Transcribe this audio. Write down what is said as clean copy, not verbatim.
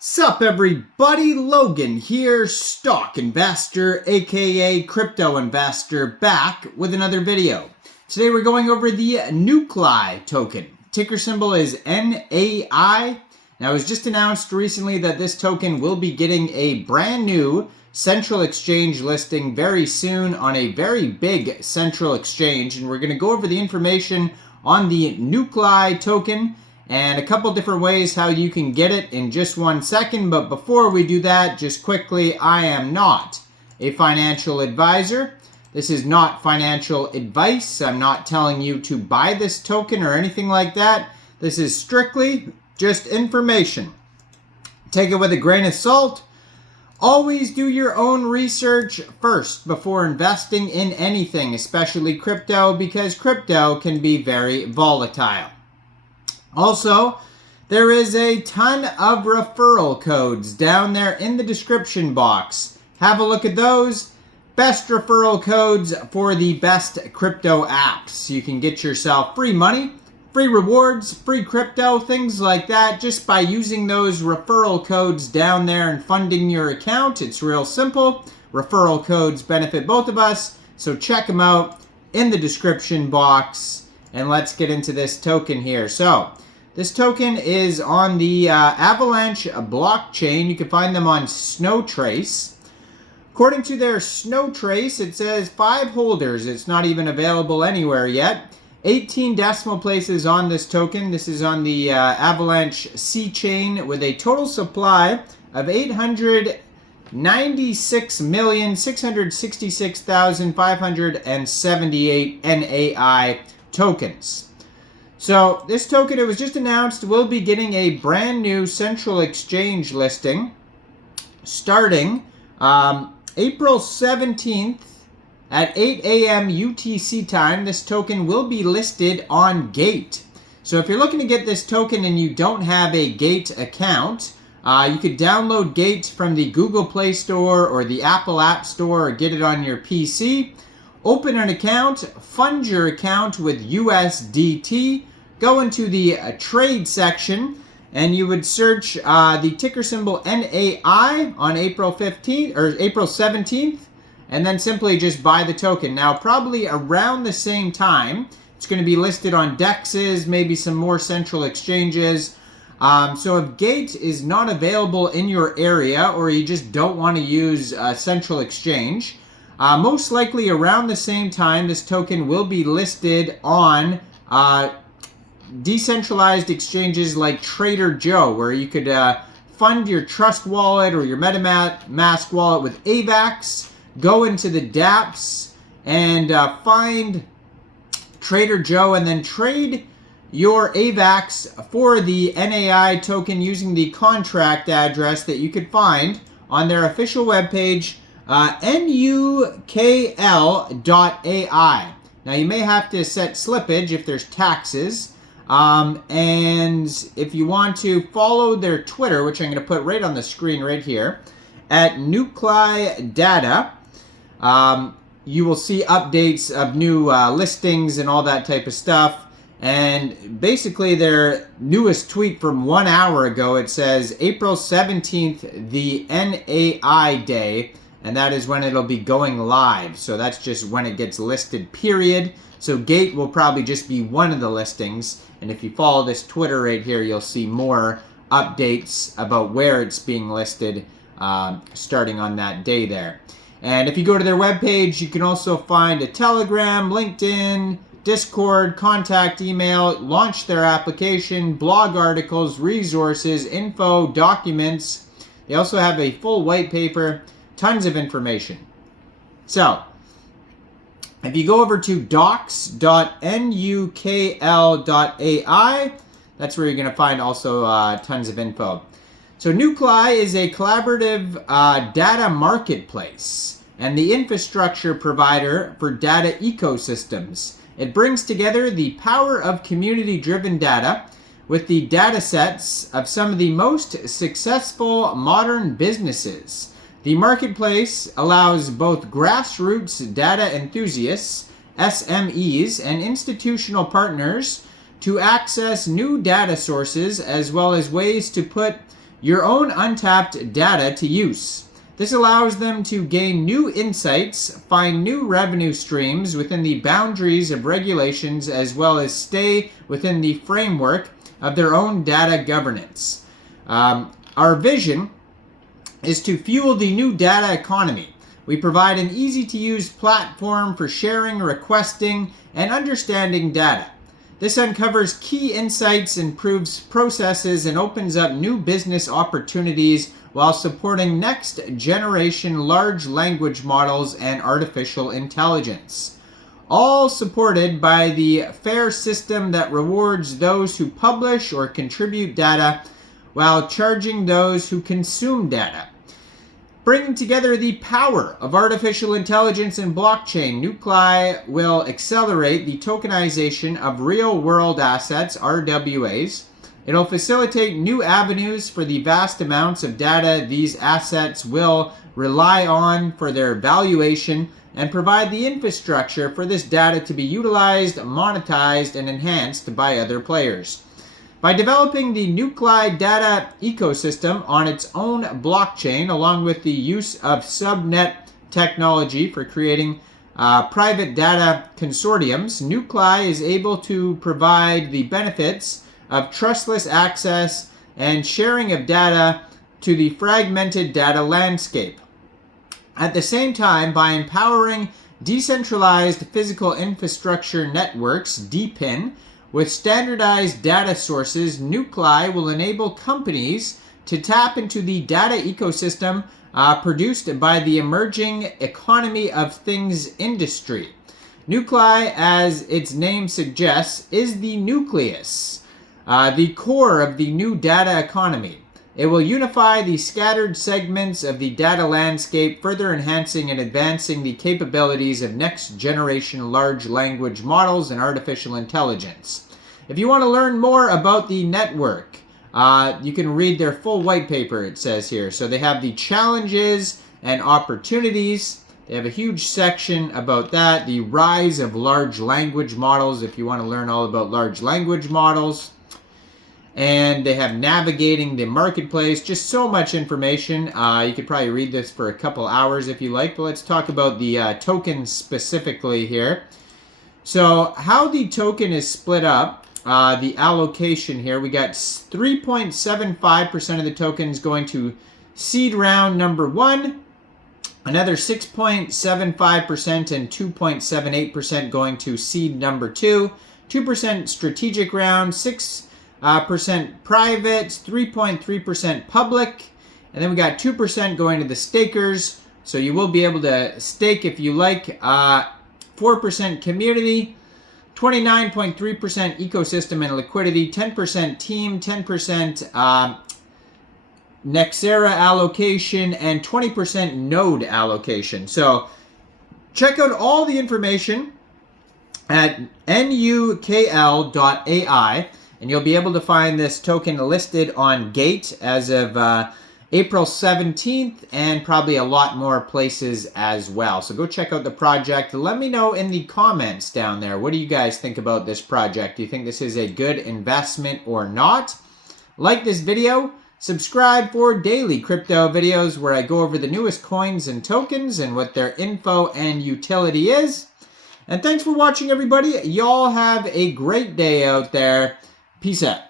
Sup everybody, Logan here, stock investor aka crypto investor, back with another video. Today we're going over the Nuklai token. Ticker symbol is NAI. Now it was just announced recently that this token will be getting a brand new central exchange listing very soon on a very big central exchange, and we're going to go over the information on the Nuklai token and a couple different ways how you can get it in just 1 second. But before we do that, just quickly, I am not a financial advisor. This is not financial advice. I'm not telling you to buy this token or anything like that. This is strictly just information. Take it with a grain of salt. Always do your own research first before investing in anything, especially crypto, because crypto can be very volatile. Also, there is a ton of referral codes down there in the description box. Have a look at those. Best referral codes for the best crypto apps. You can get yourself free money, free rewards, free crypto, things like that, just by using those referral codes down there and funding your account. It's real simple. Referral codes benefit both of us, so check them out in the description box. And let's get into this token here. So, this token is on the Avalanche blockchain. You can find them on Snowtrace. According to their Snowtrace, it says 5 holders. It's not even available anywhere yet. 18 decimal places on this token. This is on the Avalanche C chain with a total supply of 896,666,578 NAI tokens. So this token, it was just announced, will be getting a brand new central exchange listing starting April 17th at 8 a.m. UTC time. This token will be listed on Gate. So if you're looking to get this token and you don't have a Gate account, you could download Gate from the Google Play Store or the Apple App Store, or get it on your PC. Open an account, fund your account with USDT, go into the trade section, and you would search the ticker symbol NAI on April 15th or April 17th, and then simply just buy the token. Now, probably around the same time, it's going to be listed on DEXs, maybe some more central exchanges. So if Gate is not available in your area, or you just don't want to use a central exchange, most likely around the same time, this token will be listed on decentralized exchanges like Trader Joe, where you could fund your Trust wallet or your MetaMask wallet with Avax, go into the dApps and find Trader Joe, and then trade your Avax for the NAI token using the contract address that you could find on their official webpage, nuklai.ai. Now you may have to set slippage if there's taxes, and if you want to follow their Twitter, which I'm going to put right on the screen right here, at Nuklai Data, you will see updates of new listings and all that type of stuff. And basically their newest tweet from 1 hour ago, it says April 17th, the NAI day, and that is when it'll be going live. So that's just when it gets listed, period. So Gate will probably just be one of the listings. And if you follow this Twitter right here, you'll see more updates about where it's being listed starting on that day there. And if you go to their webpage, you can also find a Telegram, LinkedIn, Discord, contact email, launch their application, blog articles, resources, info, documents. They also have a full white paper, tons of information. So, if you go over to docs.nukl.ai, that's where you're going to find also tons of info. So Nuklai is a collaborative data marketplace and the infrastructure provider for data ecosystems. It brings together the power of community-driven data with the data sets of some of the most successful modern businesses. The marketplace allows both grassroots data enthusiasts, SMEs, and institutional partners to access new data sources, as well as ways to put your own untapped data to use. This allows them to gain new insights, find new revenue streams within the boundaries of regulations, as well as stay within the framework of their own data governance. Our vision is to fuel the new data economy. We provide an easy-to-use platform for sharing, requesting, and understanding data. This uncovers key insights, improves processes, and opens up new business opportunities while supporting next-generation large language models and artificial intelligence. All supported by the fair system that rewards those who publish or contribute data while charging those who consume data. Bringing together the power of artificial intelligence and blockchain, Nuklai will accelerate the tokenization of real-world assets, RWAs. It'll facilitate new avenues for the vast amounts of data these assets will rely on for their valuation and provide the infrastructure for this data to be utilized, monetized, and enhanced by other players. By developing the Nuklai data ecosystem on its own blockchain, along with the use of subnet technology for creating private data consortiums, Nuklai is able to provide the benefits of trustless access and sharing of data to the fragmented data landscape. At the same time, by empowering decentralized physical infrastructure networks, DPIN, with standardized data sources, Nuklai will enable companies to tap into the data ecosystem produced by the emerging economy of things industry. Nuklai, as its name suggests, is the nucleus, the core of the new data economy. It will unify the scattered segments of the data landscape, further enhancing and advancing the capabilities of next-generation large language models and artificial intelligence. If you want to learn more about the network, you can read their full white paper, it says here. So they have the challenges and opportunities. They have a huge section about that. The rise of large language models, if you want to learn all about large language models. And they have navigating the marketplace, just so much information. You could probably read this for a couple hours if you like, but let's talk about the token specifically here. So how the token is split up, the allocation here, we got 3.75% of the tokens going to seed round number 1, another 6.75% and 2.78% going to seed number 2, 2% strategic round, 6% private, 3.3% public, and then we got 2% going to the stakers. So you will be able to stake if you like. 4% community, 29.3% ecosystem and liquidity, 10% team, 10% Nexera allocation, and 20% node allocation. So check out all the information at nukl.ai. And you'll be able to find this token listed on Gate as of April 17th and probably a lot more places as well. So go check out the project. Let me know in the comments down there. What do you guys think about this project? Do you think this is a good investment or not? Like this video. Subscribe for daily crypto videos where I go over the newest coins and tokens and what their info and utility is. And thanks for watching, everybody. Y'all have a great day out there. Peace out.